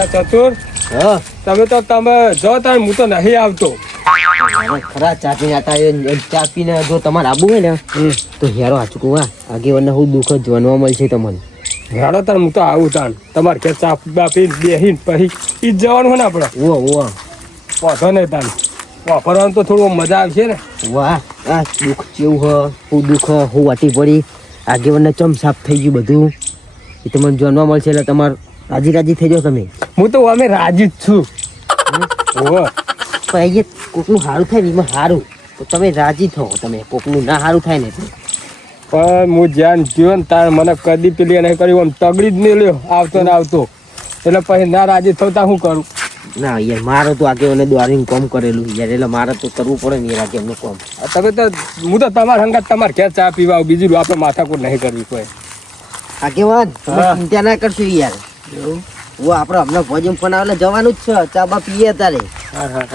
એટલે ચતુર? હા. તમે તો તમે જો તાર હું તો નહીં આવતો. ખરા ચા પીને આતા એ ચા પીને જો તમારે આબુ હોય ને તો હેરો હાચુકું હા. આગેવાનને હું દુઃખ જ જાણવા મળશે તમને. હેડો તાર હું તો આવું તાણ તમારે કે ચા બાપી બેહીન પછી ઈ જ જવાનું ને આપણે. ઓ ઓ વાંધો નહીં તાન વાપરવાનું તો થોડું મજા આવશે ને. વાહ આ દુઃખ જેવું હ હું દુઃખ હું વાટી પડી. આગેવાનને ચમ સાફ થઈ ગયું બધું? એ તમને જાણવા મળશે એટલે તમારે રાજી રાજી થઈ જાઓ તમે. હું તો અમે રાજી જ છું. ઓહો. પણ અહીંયા કોકનું સારું થાય ને એમાં સારું. તો તમે રાજી થો તમે. કોકનું ના સારું થાય ને પણ હું જ્યાં જીવો ને તાર મને કદી પેલી એને કર્યું આમ તગડી જ નહીં લ્યો આવતો ને આવતો. એટલે પછી ના રાજી થતા શું કરું? ના યાર મારે તો આગેવાને દ્વારીને કોમ કરેલું યાર. એટલે મારે તો કરવું પડે ને યાર એમનું કોમ. તમે તો હું તો તમારા હંગાત તમારે ઘેર ચા પીવા આવું. બીજું આપણે માથાકૂટ નહીં કરવી કોઈ. આગેવાન. ચિંતા ના કરશું યાર. હું આપણે હમણાં ભોજન ફોન આવે એટલે જવાનું જ છે. ચા બા પીએ તારે હા હા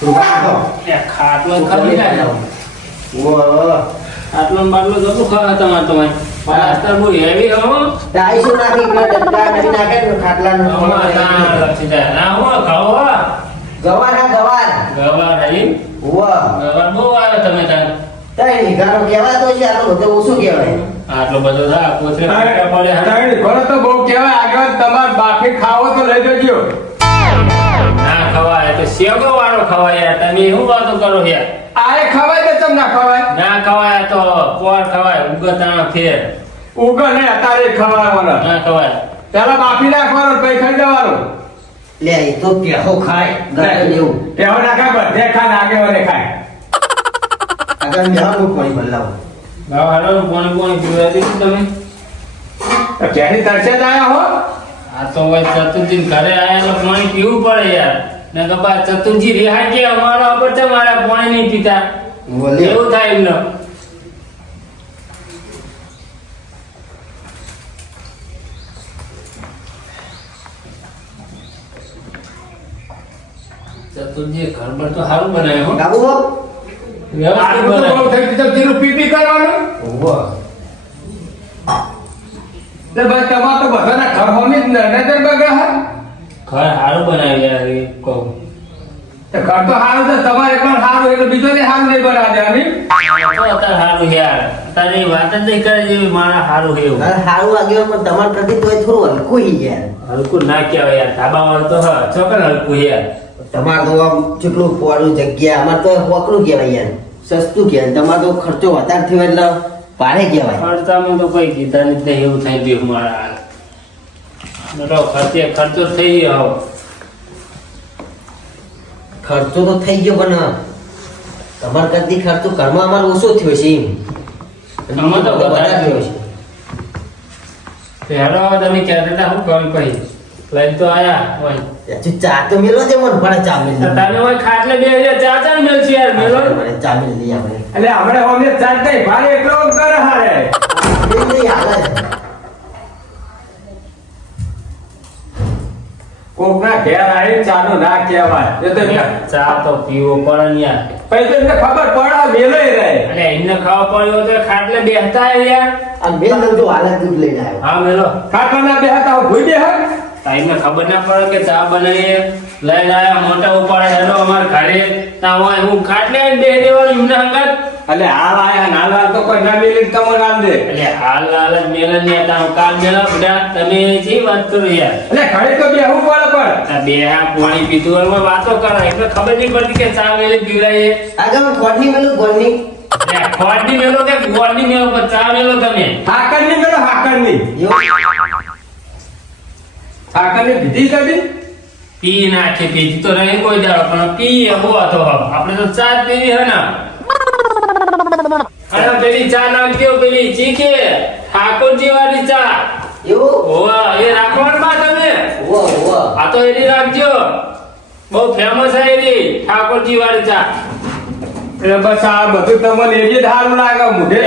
હેડો ખાટલો ખરી જાય આટલો બાટલો જતું ખાવા તમારે તમારે પાસ્તા બહુ હેવી હો. ડાઈસો નાખી ડબકા નાખી નાખે ને ખાટલાનું ના લક્ષી જાય ના હો ખાઓ હો. ગવાર હા ગવાર. ગવાર આવી ઉવા બહુ આવે તમે તાર તાઈ નીકાળો કેવા તો છે આટલું બધું ઓછું કહેવાય. આટલો બધો થા કોથરે પડે. હા. તારી તો બહુ કહેવાય. આગળ તમાર બાકી ખાવો તો લઈ જજો. ખવાય તો શેગો વાળો ખવાય તમે શું વાતો કરો યાર? આરે ખવાય તો તમને ખવાય? ના ખવાય તો કોણ ખવાય? ઉગતાણા ફેર. ઉગર ને અત્યારે ખવાવાનો. ના ખવાય. પેલા બાફી નાખવાનો પછી ખાઈ દેવાનો લે એ તો કેહો ખાય ગાય લેવું એવો. ના ખાય બધે ખાય નાગે વડે ખાય. આગળ મેહાનું પાણી બદલાવું ગાવ હાલો પાણી પાણી પીવા દીધું તમે. તો ક્યાંની તરસે જ આયા હો. આ તો ભાઈ ચતુર્જી ઘરે આયા તો પાણી પીવું પડે યાર. ને તો બા ચતુર્જી રિહાઈ કે અમારો ઉપર છે મારા પાણી નહીં પીતા. એવું થાય એમનો. ચતુરજી ઘર પર તો સારું બનાવ્યું હો. બાબુ વ્યવસ્થિત આટલું બધું બહુ બનાવ્યું. થઈ ગયું, જીરું પી પી કરવાનું. એટલે ભાઈ તમારે તો બધાના ઘર હોમી જ નહીં બગડે હા? ઘર સારું બનાવ્યું યાર એ કહું. તો ઘર તો સારું છે તમારે પણ સારું એટલે બીજો ને સારું નહીં બનાવે અમે તો અત્યારે સારું યાર. તારી વાત જ નહીં કરે જેવી મારા સારું એવું. સારું હારું આગળ પણ તમારે કરતી તોય થોડું હલકું ઈ યાર. હલકું ના કહેવાય યાર. ધાબા વાળું તો હા ચોકન હલકું યાર. તમારે તો આમ કેટલું પોળું જગ્યા અમારે તો હોકરું કહેવાય યાર. સસ્તું કહેવાય તમારે તો ખર્ચો વધારે થયો એટલે ભારે કહેવાય. ખર્ચામાં તો કોઈ કીધા નથી એવું થઈ ગયું મારા ખર્ચે ખર્ચો થઈ ગયો ખર્ચો તો થઈ ગયો પણ તમારે કદી ખર્ચો ઘરમાં અમારો ઓછો થયો છે એમ. તો વધારે થયો છે. તો તમે કહેતા હતા શું કર્યું પછી લઈને તો આયા હોય. હજુ ચા તો મેલો મને પણ ચા મેલી તમે હોય ખાટલે બે ચા ચા મેલ છે યાર મેલો? ચા મેલી લઈ આપણે. એટલે આપણે હોમે ચાલતા ભારે એટલો કરે હારે. હાલે. કોકના ઘેર આવી ચાનો ના કહેવાય. એ તો એમને- ચા તો પીવો પડે અહીંયા. યાર પછી તો એમને ખબર પડે મેલે રહે. અને એમને ખાવા પડ્યો તો ખાટલે બેહતા યાર આ મેલ તો હાલત દૂધ લઈને આવ્યો. હા મેલો. ખાટલાના બે હતા ભૂઈ દે ટાઈમને ખબર ના પડે કે ચા બનાવીએ. લઈ લાયા મોટા ઉપાડે હેલો અમાર ઘરે. તા હોય હું ખાટલે દે દેવાનું એમને હંગાત. એટલે હાલ આયા ના લાલ તો કોઈ ના મેલી તમને નામ દે. એટલે હાલ હાલ જ મેલન ને તા કામ મેલા બધા તમે જી વાત કરો યાર? એટલે ઘરે તો બે હું પડે પણ. બે આ પાણી પીધું હોય એમાં વાતો કરે. એટલે ખબર નહીં પડતી કે ચા મેલી પીવડાવીએ આગળ હું ખોટની મેલું ગોળની. ખોટની મેલો કે ગોળની મેલો પર ચા મેલો તમે? હાકરની મેળો હાકરની. એવું હાકરની કાઢી પી નાખે પીધી તો રહી કોઈ દાડો પણ પી એવો હતો આપણે તો ચા જ પીવી હે ને. અને પેલી ચા નાખજો પેલી ચીખે. ઠાકોરજી વાળી ચા. એવું? એ તમે? આ તો એની રાખજો. બહુ ફેમસ છે એની ઠાકોરજી વાળી ચા. એટલે બસ આ બધું તમને એ જ સારું લાગે મુઢે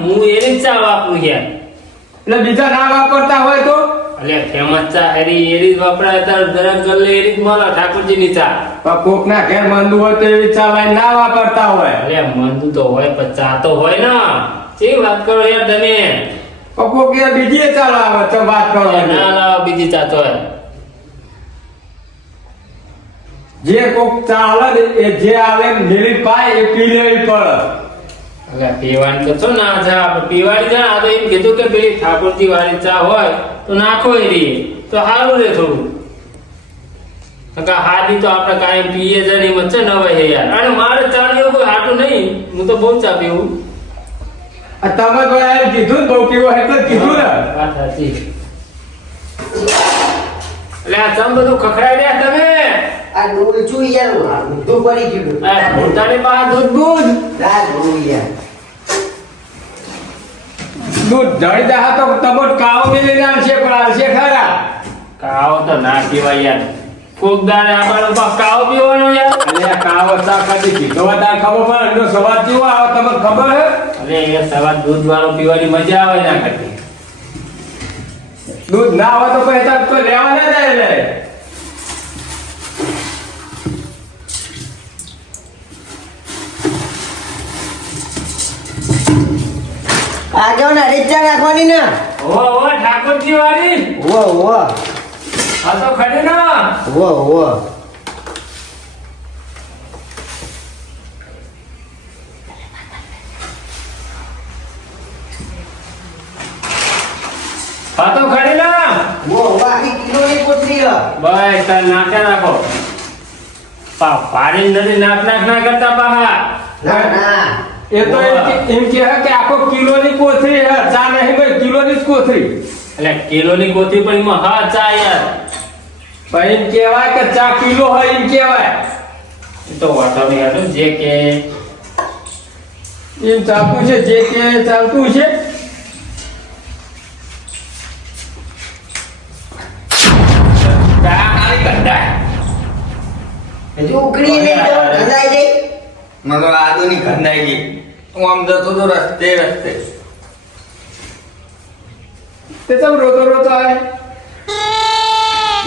હું એની જ ચા વાપરું યાર એટલે બીજા ના વાપરતા હોય તો? અલ્યા ફેમસ ચા એરી એરી વપરાય તાર જરાક ગલ્લે એરી જ મળે ઠાકોરજીની ચા. પણ કોક ના ઘેર મંદુ હોય તો એવી ચા લાઈને ના વાપરતા હોય. અલ્યા મંદુ તો હોય પણ ચા તો હોય ને. કેવી વાત કરો યાર તમે? પણ કોક એ બીજી ચા લાવે તો વાત ના કરવાની લાવો બીજી ચા તો જે કોક ચા એ જે આવે એમ પાય એ પી લેવી પડે. અલ્યા પીવાની તો છો ના ચા આપણે પીવાની ચા આ તો એમ કીધું કે પેલી ઠાકોરજી વાળી ચા હોય તો નાખો એરી તો સારું રે થોડું. કાકા હાદી તો આપણે કાંઈ પીએ જ નહીં મચ્છર ન હોય યાર. અને મારે ચા કોઈ હાટું નહીં હું તો બહુ ચા પીવું. આ તમે તો એમ કીધું બહુ પીવો એટલે કીધું ને. વાત સાચી. એટલે આ ચમ બધું ખખડાઈ રહ્યા તમે? આ ડોલ છું યાર ઊંધું પડી ગયું. આ પોતાની પાસે દૂધ દૂધ આ ડોલ યાર. દૂધ જડી દા તો તમોટ કાવ બી લઈને આવશે પણ આવશે ખરા. કાવો તો ના પીવાય યાર. કોક દાડે આપણને પાસ કાવો પીવાનો યાર. અને આ કાવ કદી કીધો હતા ખબર પણ એનો સવાદ કેવો આવે તમને ખબર હે? અરે એ સવાર દૂધ વાળો પીવાની મજા આવે ના કરતી. દૂધ ના હોય તો પછી તાર કોઈ લેવા ના જાય એટલે આગળ ના રેચા નાખવાની ને? ઓ ઓ ઠાકોરજી વાળી. ઓ વો આ તો ખરી ના? તો ખરી ના? ઓ વાકી કિલો ની કોથરી હ. બસ તાર નાખે નાખો. પા પાડી નથી ના કરતા પાહા. ના ના. એ તો એમ કે- એમ કે આખો કિલોની કોથરી હે ચા નહીં ભાઈ કિલોની જ કોથળી. એટલે કિલોની કોથરી પણ એમાં હા ચા યાર. પણ એમ કહેવાય કે ચા કિલો હોય એમ કહેવાય. એ તો વાંધો નહીં હતો જે કે. એમ ચાલતું છે જે કે ચાલતું છે. ઉકળી નહીં તો ગંધાઈ જઈ. મને તો આદુની ખંડાઈ ગઈ હું આમ જતો તો રસ્તે રસ્તે. તે તમ રોતો રોતો આવે?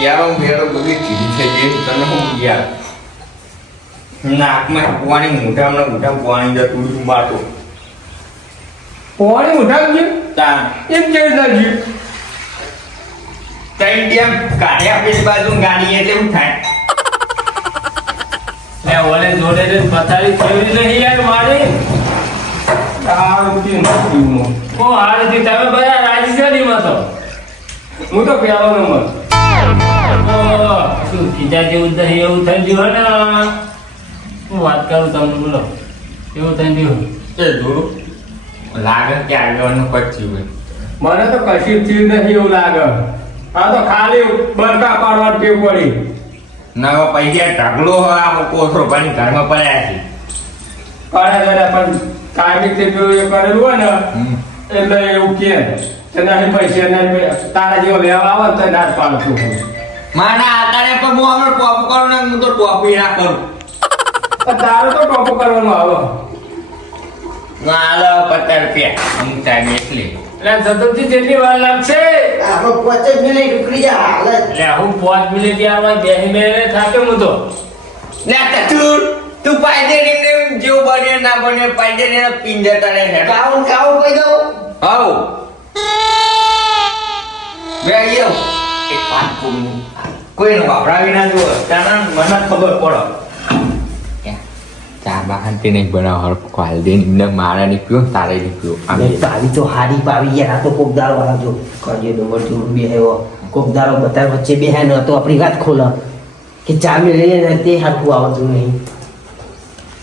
યાર હું ભેળો બધી ચીજ છે જે તને હું યાર નાકમાં પોવાની મોઢામાં મોઢા પોવાની જતું હતું માટો પાણી ઉઠાવી ગયું તા એમ કેવી ગયું તઈ ડેમ કાઢ્યા પેલી બાજુ ગાડી એટલે એવું થાય? ઓલે જોડે ને પથારી ફેરવી નહીં યાર મારી? આરતી નથી હું. ઓ આરતી તમે બધા રાજી છો નહીં મતો હું તો પેલો નંબર. ઓ શું કીધા જેવું નહીં એવું થઈ ગયું ને? હું વાત કરું તમને બોલો. એવું થઈ ગયું એ જોડું. લાગે કે આગળનું પછી હોય મને તો કશી ચીજ નથી એવું લાગે. આ તો ખાલી બરકા પાડવા ટેવ પડી. નવા પૈસા ઢગલો આમ કોથરો પાણી ઘરમાં પડ્યા છે. કરે જરા પણ કાયમી તે પેલું એ કરેલું હોય ને એટલે એવું કે કે પૈસા નહીં તારા જેવો લેવા આવે તો ના પાડતું હોય મારે આતારે પણ હું હમણાં ટોપ કરું ને હું તો ટોપી ના કરું. તારું તો ટોપ કરવાનો આવે. હાલ પચાસ રૂપિયા. અમુક ટાઈમ એટલે. સતતથી જેટલી વાર લાગશે? આપણે પોતે જ મિનિટ ઉકળી જા હાલ એટલે હું પાંચ મિનિટ યારમાં બેસી બેસીને થાક્યો હું તો. લે તું તું પાયદે ને જેવું બને ના બને પાયદે ને પિંજર તારે હે કાવું કાવું કહી દઉં. આવ. બે આયો એક પાંચ કોઈ કોઈને વાપરાવી ના જો તારા મને ખબર પડો. બહારથી નહીં બનાવ હરખો હાલ દે ને મારે પીવો તારે નહીં પાવી તો હારી પાવી યાર આ તો કોક દારો વાળા જો કરજે ડુમર જોડ બે હેવો કોક દારો બધા વચ્ચે બે હે તો આપણી વાત ખોલો કે ચા મે લઈએ ને તે હાથું આવતું નહીં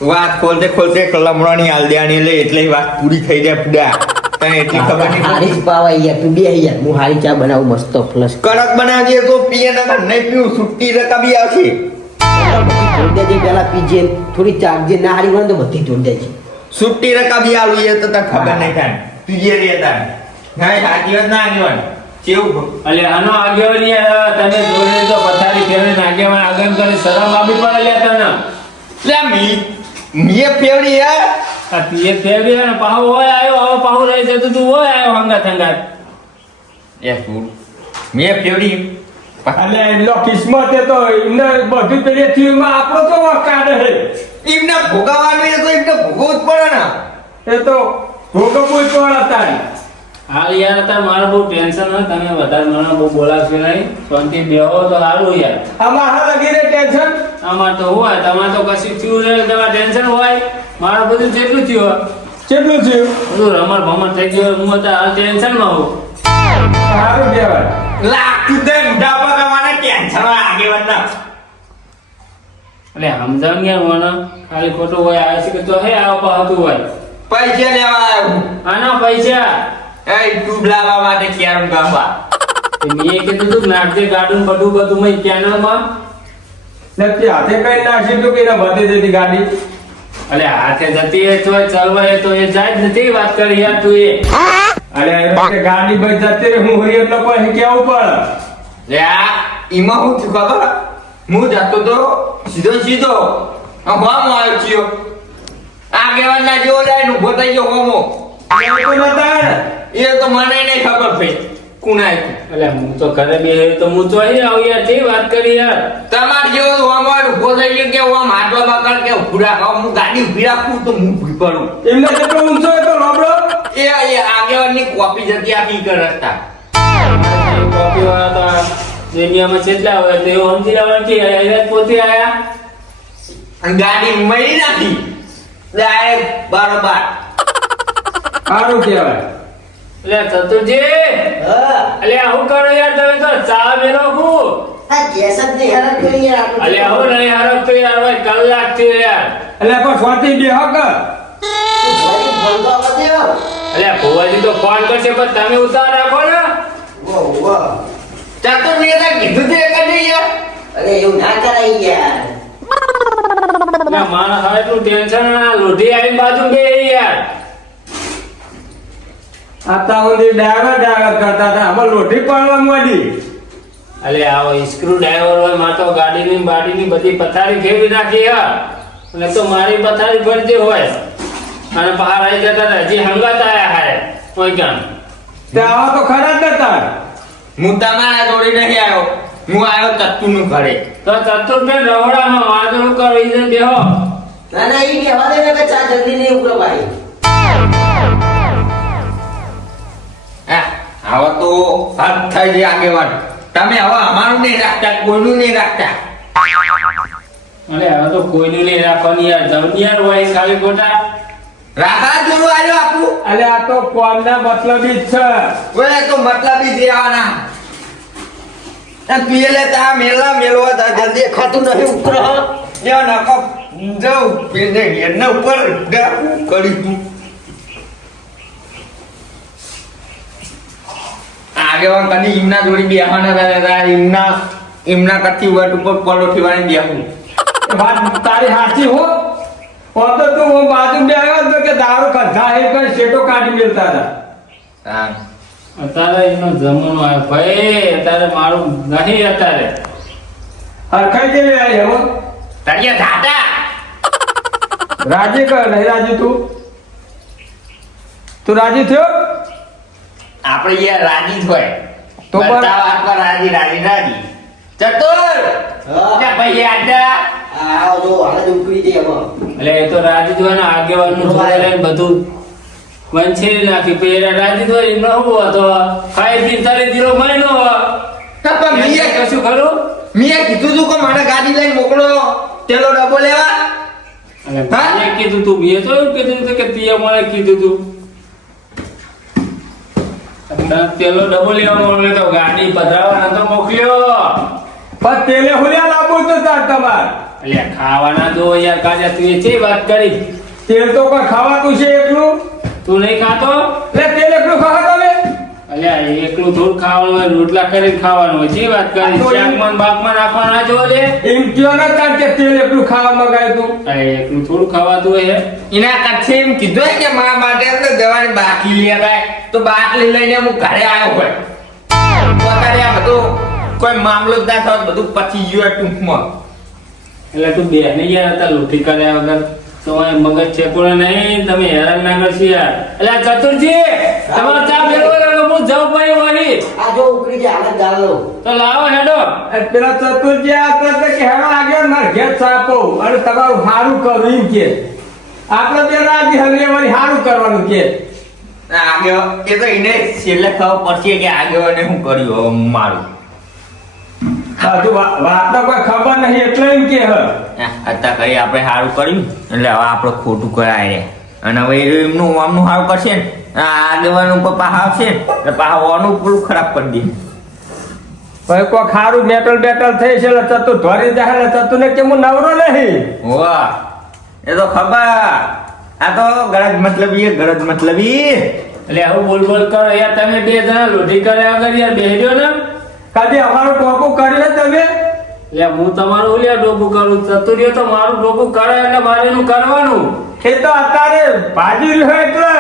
વાત ખોલતે ખોલતે લમણાની હાલ લે એટલે એટલે વાત પૂરી થઈ જાય પૂરા તને એટલી ખબર નહીં હારી જ પાવાય યાર તું બે યાર હું હારી ચા બનાવું મસ્ત પ્લસ કડક બનાવજે તો પીએ નકર નહીં પીવું છૂટી રકા બી આવશે થોડી દેજે પેલા પીજે થોડી ચાકજે ના હારી બને તો બધી તોડ દેજે છૂટી રકા બી આલું એ તો તને ખબર નહીં થાય. પીજે રે તાર. ના સાચી વાત ના આગેવાન કેવું એટલે આનો આગેવાની યાર જોડે તો પથારી ફેરવીને આગેવાન આગેવાન કરી શરમ આપી પડે લ્યા તને. લે મી મેં ફેવડી યાર આ ફેરવી ને પાહુ હોય આયો હવે પાહુ રહી જતું તું હોય આયો હંગાત એ મેં ફેવડી એટલે એમનો કિસ્મત એ તો એમને બધું પેલી થયું આપણો તો વાંક કાઢે. છે એમને ભોગાવાનું એ તો એમને ભોગવવું જ પડે ને. એ તો ભોગવવું જ પડે તારી. હાલ યાર તાર મારે બહુ ટેન્શન હોય તમે વધારે મને બહુ બોલાવશો નહીં. શાંતિ બેહો તો સારું યાર. અમાર હા લગીને ટેન્શન? અમાર તો હોય તમારે તો કશું થયું નહીં તમારે ટેન્શન હોય. મારે બધું જેટલું થયું હોય. કેટલું થયું? બધું રમણ ભમણ થઈ ગયું હું અત્યારે હાલ ટેન્શનમાં હું સારું કહેવાય. લાગતું તે મોઢા પર તમારે ટેન્શન હોય આગેવાનના એટલે સમજાવ ગયા મને ખાલી ખોટું હોય આવે છે કે તો હે આવો પાહતું હોય. પૈસા લેવા આવ્યો આના પૈસા? એ ટ્યુબ લાવવા માટે ગામવા તે મેં કીધું તું કે નાખજે ગાડું બધું બધું મેં ચેનલમાં નથી હાથે કઈ નાખી તો કે એને બધી જતી ગાડી? અલે હાથે જતી એ તો ચાલવા એ તો એ જાય જ નથી વાત કરી યાર તું એ. અરે એ ગાડી ભાઈ જતી રે હું હોય એટલે પછી કેવું પડે લે આ. ઈમાં હું છું ખબર? હું જતો તો સીધો સીધો. આ હોમો આવ્યો છીએ કહેવાના જેવો જાય ને ઊભો થઈ ગયો હોમો. એ તો મને નહીં ખબર ભાઈ. કુના હતું હું તો ઘરે બે તો હું તો અહીં આવું યાર. કેવી વાત કરી યાર? તમાર જેવો હોમો ઊભો થઈ ગયો કે હું માટવા બકર કે ઉભરા ખાવ હું ગાડી ઊભી રાખું તો હું ભૂઈ પડું. એમને જેટલો ઊંચો હતો રોબડો એ એ આગેવાનની કોપી જતી આપી કરતા કોપી વાળા તો આ દુનિયામાં કેટલા હોય તો એવું સમજી લેવાનું કે અહીંયા પોતે આયા? અને ગાડી મળી નાખી ડાયરેક્ટ બારોબાર. સારું કહેવાય. એટલે ચતુરજી! હા. હું કરો યાર તમે તો? ચા મેલો હું? આ ગેસ જ નહીં હેરાન કરી યાર આપણે. હું નહીં હારો તો યાર ભાઈ કલાક થયો યાર. એટલે પણ ફોટી બે હક. દ્યો. ભુવાજી તો ફોન કરશે પણ તમે ઉતાર રાખો ને. વાહ, વાહ. ચાતો મેં કીધું યાર અરે એવું ના કરાય યાર. એટલે માણસ હવે ટેન્શન ના લોઢી આવીને બાજુ બે યાર. આતા સુધી ડાગર કરતા હતા. આમાં લોઢી પડવા માંડી. અલે આવો સ્ક્રૂ ડ્રાઈવર હોયમાં તો ગાડીની બાડીની બધી પથારી ફેરવી નાખી હા. અને તો મારી પથારી ફરતી હોય. અને બહાર આવી જતા હજી હંગાત આયા હાય કોઈ ગામ તે આવો તો ખરા જ નતા. હું તમારા જોડે નહીં આવ્યો. હું આવ્યો તત્તુનું ઘરે. તો ચતુર્બેન રવડામાં વાંદરું કરો ઈ બેહો. ના ના ઈ કહેવા દે ને કે ચા જલ્દી નહીં ઉકળો ભાઈ. હા હવે તો હદ થઈ જાય આગેવાન. તમે હવે અમારું નહીં રાખતા કોઈનું નહીં રાખતા. અલે હવે તો કોઈનું નહીં રાખવાની યાર. જલ્દી યાર હોય ખાલી ખોટા રાખા જોડું આવ્યો આપું? અલે આ તો કોમના મતલબી જ છે. ઓય તો મતલબી દેવાના આ પીએલે તા મેલા મેલવા તા જલ્દી ખાતું નહીં ઉકળો જો નકો જો પીને ઘેરના ઉપર ગા કરી તું. આગેવાન કદી ઈમના જોડી બેહવાના હતા હતા ઈમના ઈમના કરતી વટ ઉપર પલો ઠીવાની બેહું. વાત તારી સાચી હો હો. તો તું હું બાજુ બે આવ્યો તો કે દારૂ કધા હે પણ શેટો કાઢી મેલતા હતા. અત્યારે એનો જમાનો આવ્યો. ભાઈ અત્યારે મારું નહીં અત્યારે. હરખાઈ જેવી આવી હવે તળિયા ધાટા રાજી કર નહીં રાજી તું? તું રાજી થયો? આપણે યાર રાજી હોય. તો પણ- બધા વાતમાં રાજી રાજી રાજી. ચતુર. હા. ભાઈ આડા આ જો એટલે એ તો આગેવાનનું લઈને બધું. વંચેરી નાખી. પછી એને રાજી જ હોય એમનો શું હતો ખાઈ પી તારી દીરો મહિનો તો મેં મીએ કશું ખરું મીએ કીધું તું કે મને ગાડી લઈને મોકલો. તેલો ડબ્બો લેવા. અને હા? કીધું તું. મેં તો એવું કીધું તું કે તીએ મને કીધું તું. તેલો પેલો ડબો લેવા મને તો ગાડી પધરાવા નતો મોકલ્યો. પણ તેલે હુલ્યા લાગુ તો તમાર એટલે ખાવાના દો યાર કાજા તું એ વાત કરી. તેલ તો કા ખાવાતું છે એકલું? તું નહીં ખાતો? એટલે તેલ એકલું ખાવા તમે અલ્યા એકલું થોડું ખાવાનું હોય રોટલા કરીને ખાવાનું હોય જે વાત કરી? શાકમાં ને બાકમાં નાખવાના જો લે એમ કયો ને તાર કે તેલ એકલું ખાવા મગાય તું? અરે એકલું થોડું ખાવાતું હોય હે. એના કરશે એમ કીધું કે મારા માટે તો દવાની બાકી લેવાય તો બાટલી લઈને હું ઘરે આવ્યો હોય. પોતાને આ બધું કોઈ મામલો જ ના થયો બધું પતી ગયું હોય ટૂંકમાં. એટલે તું બે ગયા યાર હતા લૂંટી કર્યા વગર. તમારે મગજ મગજ પણ નહીં તમે હેરાન ના કરશો યાર. એટલે ચતુરજી તમારો ચા ભેગો લાગો હું જાઉં ભાઈ વળી આ જો ઉકળી ગયા હાલત ગાળો. તો લાવો હેડો. પેલા ચતુરજી આ તો કે હેડો આગળ ના ઘેર ચાપો અને તમારું સારું કરું એમ કે. આપણે બે રાજી હંગરે વળી સારું કરવાનું કે. આગળ એ તો એને છેલ્લે ખબર પડશે કે આગેવાને શું કર્યું મારું. હજુ વા- વાતનો કોઈ ખબર નહીં એટલે એમ કે હ. અત્યાર કરી આપણે સારું કર્યું? એટલે હવે આપણે ખોટું કરાય રે. અને હવે એમનું આમનું સારું કરશે ને? આ આગેવાનું ઉપર પાહા આવશે એટલે પાહા ઓનું ખરાબ કરી દે. હવે કોઈ ખારું મેટલ બેટલ થઈ છે એટલે ચતું ધોરી જાય એટલે ને કે હું નવરો નહીં. વાહ એ તો ખબર. આ તો ગરજ મતલબી એ ગરજ મતલબી. એટલે આવું બોલ બોલ કરો. યાર તમે બે જણા લોઢી કર્યા વગર યાર બેહજો ને? કાજે અમારું ટોપું લે તમે? લે હું તમારું ઓલિયા ડોબું કરું ચતુરીઓ તો મારું ડોબું કરે એટલે મારે એનું કરવાનું એ તો અત્યારે ભાજી રહ્યો એટલે.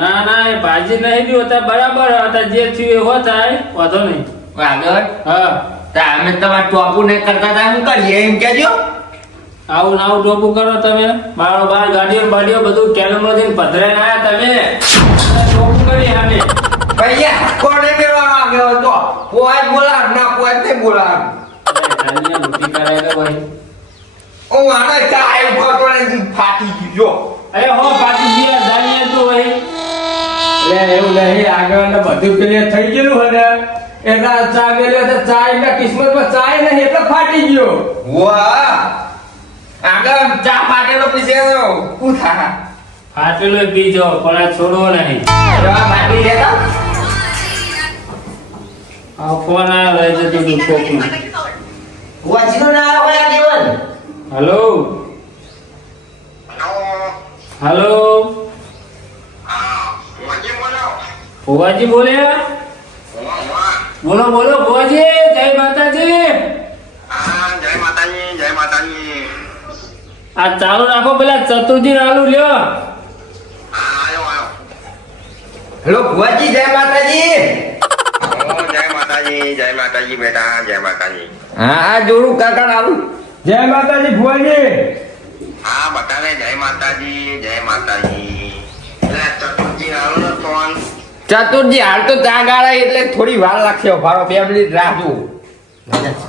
ના ના એ ભાજી નહીં બી હોતા બરાબર હતા જે થયું એ હો થાય. વાંધો નહીં. આગળ હા. તો અમે તમારે ટોપું નહીં કરતા હતા શું કરીએ? એમ કેજો આવું નાવું આવું ડોબું કરો તમે. બારો બાર ગાડીઓ બાડીઓ બધું કેરમમાં જઈને પધરે ના તમે. ડોબું કરી આને. ભૈયા કોને મેળવાનો આવ્યો હતો? પોવાજ બોલા ના પોવાજ નહીં બોલા ગાડીને લોઢી કરાય તો ભાઈ હું આને ચાય ફોટો ને ફાટી ગયો અરે હો ફાટી ગયા જાણીએ તો ભાઈ એટલે એવું નહીં આગળ બધું પેલે થઈ ગયેલું હવે એના ચા મેલ્યો તો ચા એના કિસ્મતમાં ચા નહીં એટલે ફાટી ગયો વાહ આગળ ચા ફાટેલો પીસે કુ થા ફાટેલો પીજો પણ આ છોડવો નહીં જવા ફાટી લેતા આ ફોન આવ્યો લઈ જતું હતું કોકનું વાંચીનો ના આવે આ દેવન હેલો? હેલો? ભુવાજી બોલ્યા? બોલો બોલો ભુવાજી જય માતાજી. જય માતાજી જય માતાજી. આ ચાલુ રાખો પેલા ચતુર્જી આલુ લ્યો. આયો આયો. હેલો ભુવાજી જય માતાજી. જય માતાજી જય માતાજી બેટા જય માતાજી. હા આ જોડું કાકા આવું. જય માતાજી ભુવાજી. હા બધાને જય માતાજી જય માતાજી. ચતુર્થી આવો ને ફોન. ચતુરજી હાલ તો ત્યાં ગાળા એટલે થોડી વાર લાગશે ભારો બે મિનિટ રાહ જુઓ.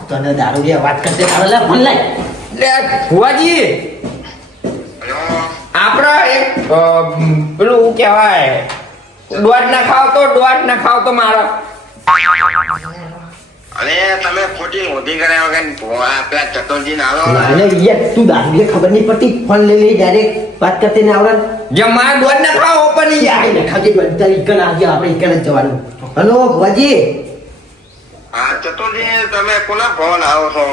તને દારૂ જે વાત કરતે તારે લે ફોન લાય. લે ભુવાજી. આપણા એક પેલું કહેવાય? દોઢ ના ખાવ તો દોઢ ના ખાવ તો મારો. અને તમે ખોટી કર્યા વગર ને આવો અરે યાર તું દારૂ ખબર નહીં પડતી. ફોન લઈ લઈ ડાયરેક્ટ વાત કરતે ને આવડે. જે મારા દોઢ ના ખાવ ઓપન નહીં. યાર જાય ને ખાજે આજે આપણે ઈકન જ જવાનું. હલો ભુવાજી. હા ચતુર્થી તમે કોના ફોન આવો છો?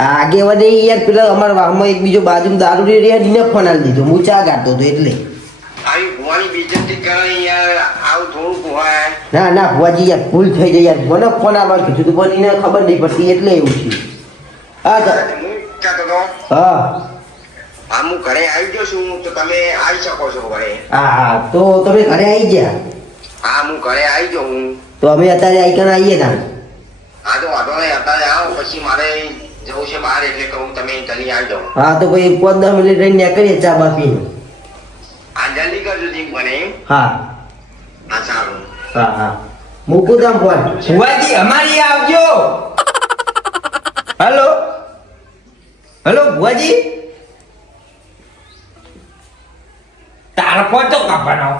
આ આગેવાને યાર પેલા અમારા એક બીજો બાજુ દારૂ રે એને ફોન આલી દીધો. હું ચા ગાતો હતો એટલે. ભુવાની બેઇજ્જતી કરે યાર આવું થોડુંક હોય. ના ના ભુવાજી યાર ભૂલ થઈ જાય યાર. મને ફોન આવવા કીધું તું પણ એને ખબર નહીં પડતી એટલે એવું છે. હા તો હું હા. હા હું ઘરે આવી ગયો છું તો તમે આવી શકો છો ઘરે હા હા તો તમે ઘરે આવી ગયા? હા હું ઘરે આવી ગયો હું. તો અમે અત્યારે આઈકન આવીએ ના હા તો વાંધો નહીં અત્યારે આવો પછી મારે જવું છે બહાર એટલે કહું તમે જલ્દી આવી જાઓ. હા તો પછી પાંચ દસ મિનિટ રહીને કરીએ ચા બા પીને આ જલ્દી કરજો જીમ બને હા. હા સારું. હા હા. મૂકું તામ ફોન ભુવાજી અમારી આવજો. હેલો? હેલો ભુવાજી? તારા તો કાપવાનો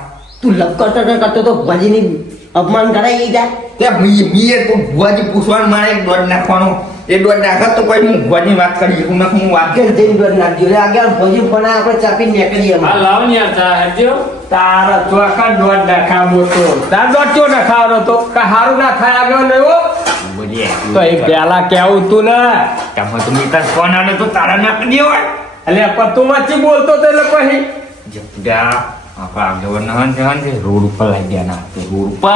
તું લપ કરતો કરતો તો ભુવાજીની અપમાન કરાય જાય તે મીએ તો ભુવાજી પૂછવાનું મારે દોડ દોઢ નાખવાનો. એ દોઢ નાખત તો કોઈ હું ભુવાજી વાત કરી હું ના હું વાત આગળ જઈને દોડ નાખજો એટલે આગળ ફોન આવે આપણે ચાપી નીકળીએ આ લાવ ને યાર હજો તાર તારા ચોખા દોઢ ના તો. મોટો તાર દોઢ ચો ના ખાવાનો તો. કે હારું ના થાય આગળ ને એવો તો એ પેલા કેવું તું ને? તમે તો મી તાર ફોન આવે તો તારા નાખી દેવા એટલે પણ તું વચ્ચે બોલતો તો એટલે પછી જપડા આપણા હન છે રોડ ઉપર લાગ્યા ગયા ના રોડ ઉપર.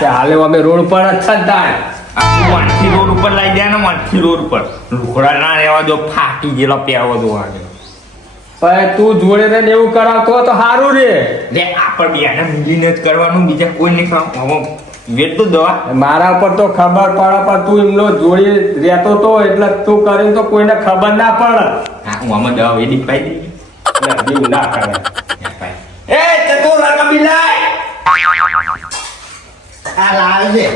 ચાલે અમે રોડ પર જ આખું વાંચી રોડ ઉપર લઈ જાય ને વાંચી રોડ ઉપર. લુકડા ના રહેવા દો ફાટી ગયેલો પહેરવા દો આગળ. પણ તું જોડે ને એવું કરાવતો તો સારું રે. લે આપણે બેને મિલીને જ કરવાનું બીજા કોઈ નહીં કરવાનું વેટ તો દવા. મારા ઉપર તો ખબર પડે પણ તું એમનો જોડી રહેતો તો એટલે તું કરીને તો કોઈને ખબર ના પડે. હા હું આમાં દવા વેડી પાઈ દઈ એવું ના કરે. એ ચતુર રકમ બિલાય આ લાવે છે.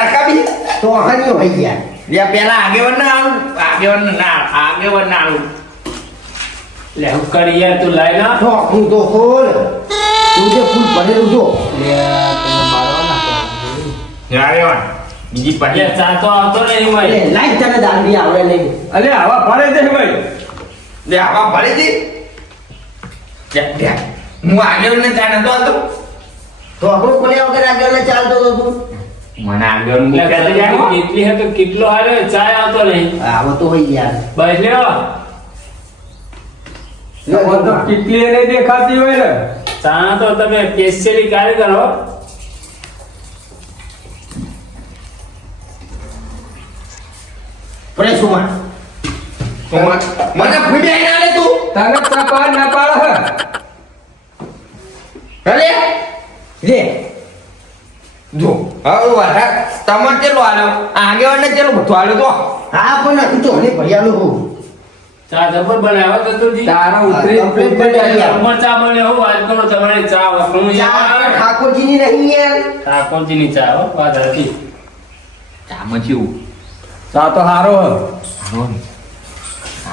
રકાબી તો હન્યો ભાઈ ગયા. લે પેલા આગેવાન ના આવું આગેવાન ના આગેવાન ના આવું લે હું કરી યાર તું લાઈ ના તો હું તો ખોલ. તું જે ફૂલ ભરેલું જો આગેવાન બીજી લે પાછી ચા તો આવતો નહીં ભાઈ લાઈટ તને દાંડી આવડે નહીં. અલે આવા ફરે છે ભાઈ. લે આવા ભરી દી લે લે હું આગેવાન ને ચા નતો આવતો. તો આપણો ખોલ્યા વગર આગળ ચાલતો તો તું. મને આગેવાન લે તો જાણો. કેટલી હે તો કેટલો હારે ચા આવતો નહીં. આવો તો હોય યાર. બસ લ્યો. તો કેટલી એ દેખાતી હોય ને. ચા તો તમે સ્પેશિયલી કારીગર હો પ્રેસ ઉમા મને- મને ના લે તું. તને ના પાડે લે. જો હવે વધારે તમને કેટલો આલ્યો? આગેવાન બધું આલ્યો તો? હા પણ તો હું. ચા જબર બનાવ્યો તો તારા ઉતરી બની ચા બને હું વાત કરો તમારી ચા ચા યાર ઠાકોરજીની નહીં યાર. ઠાકોરજી ની ચા હો વાત હતી. ચા તો હારો હ.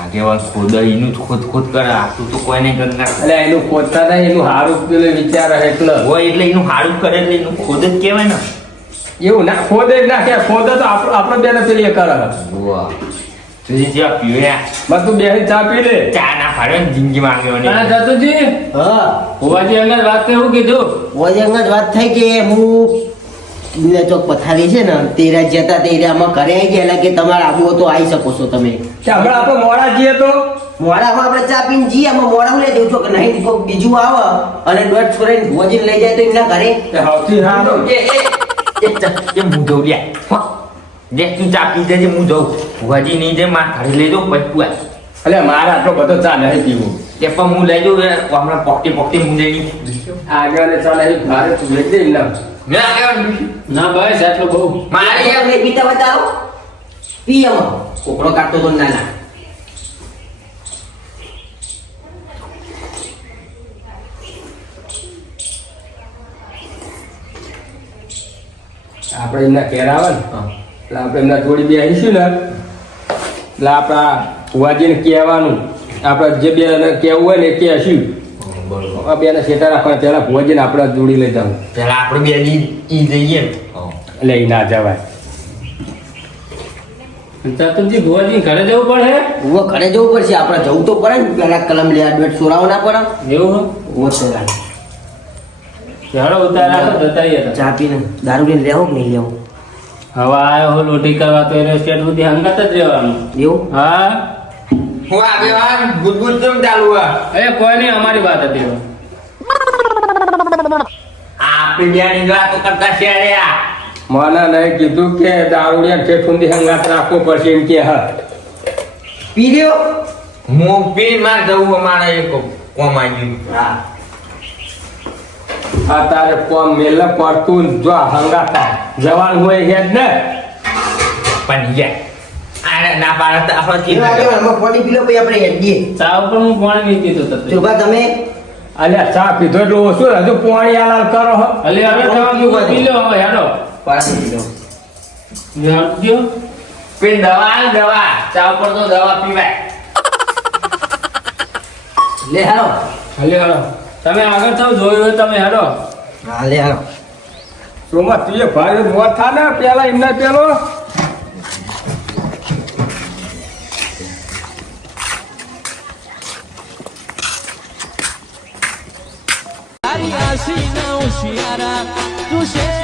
આગેવાન ખોદાઈનું જ ખોદ ખોદ કરે આટલું તો કોઈ નહીં કરતા એટલે એનું ખોદતા નહીં એનું હારું પેલું વિચાર એટલે. હોય એટલે એનું હારું કરે એટલે એનું ખોદ જ કહેવાય ને. એવું ના ખોદે જ નાખે ખોદે તો આપણો આપણો બેને પેલી કરે વાહ. તુજી જ્યાં પીવ્યા? બસ તું બેસી ચા પી લે. ચા ના ફાડે ને જિંદગીમાં અને જતુજી હા. અંગત વાત તો એવું કીધું? વજંગ જ વાત થઈ કે હું ચોક પથારી છે ને તેરા જતા તેરામાં કરે આવી ગયા એટલે કે તમારે આબુ હોય તો આવી શકો છો તમે. કે હમણાં આપણે મોડા જઈએ તો? મોડામાં આપણે ચા પીને જઈએ આમાં મોડા લઈ જઉં છું. કે નહીં કોઈ બીજું આવે અને દોઢ છોડીને ભોજીને લઈ જાય તો એમના ઘરે. એ એ એ હું જઉં લ્યા. જે તું ચા પી જજે હું જઉં ભુવાજી નહીં જે માર ઘરે લઈ જાઉં પછી. એટલે મારે આટલો બધો ચા નહીં પીવું. તે પણ હું લઈ જાઉં હમણાં પોકટી પોકટી હું જઈ આગળ ચા નહીં મારે તું લઈ જઈ ને ના ભાઈ આટલું બહુ મારે એમ પીતા બતાવો પી આમાં કોકડો કાઢતો તો નાના આપણે એમના ઘેર આવે ને એટલે આપણે એમના જોડી બે આવીશું ને એટલે આપણા ભુવાજીને કહેવાનું આપણે જે બે કહેવું હોય ને એ કહેશું બે બેને સેટા રાખવાના પહેલાં ભુવાજીને આપણે જોડી લઈ જવું પેલા આપણે બે જઈએ એટલે એ ના જવાય ચતુરજી ભુવાજી ઘરે જવું પડે? હું ઘરે જવું પડશે. આપણે જવું તો પડે ને. પેલા કલમ લે અડવેટ સોરાવો ના પડે. એવું હું? પેલા ચાલો ઉતારા રાખો જતા ચા પીને દારૂ લઈને લેવો કે નહીં લેવો? હવે આયો હો લોટી કરવા તો એને સ્ટેટ સુધી હંગાત જ રહેવાનું. એવું? હા? હું આગેવાન ગુદગુદ કેમ ચાલુ હે એ કોઈ નહીં અમારી વાત હતી. આપણે બેની વાત કરતા શેર્યા. મને નહીં કીધું કે દારૂડિયા ઠેઠુંદી હંગાત રાખવો પડશે એમ કે હા. પી લ્યો હું પી માર જવું અમારે એક કોમ આવી હા. આ તારે કોમ મેલે પડતું જો હંગાતા જવાન હોય હેડ ને. પણ યે ના પાડે તો આપણે એવા ચિંતા પાણી પી પછી આપણે હેડીએ ચા ઉપર હું પાણી નહીં પીતો તમે? અલ્યા ચા પીધો એટલે ઓછું હજુ પોણી આલાલ કરો હો. હવે પી લો હવે હેડો. પાણી પી લો હેડજો. પેલી દવા દવા. ચા ઉપર તો દવા પીવાય. લે હાલો. હાલે હાલો. તમે આગળ થાવ જોયું હોય તમે હાલો. હા લે હાલો. સોમા તીએ ભાઈ મોત થા ને પેલા એમને પેલો? આશી તું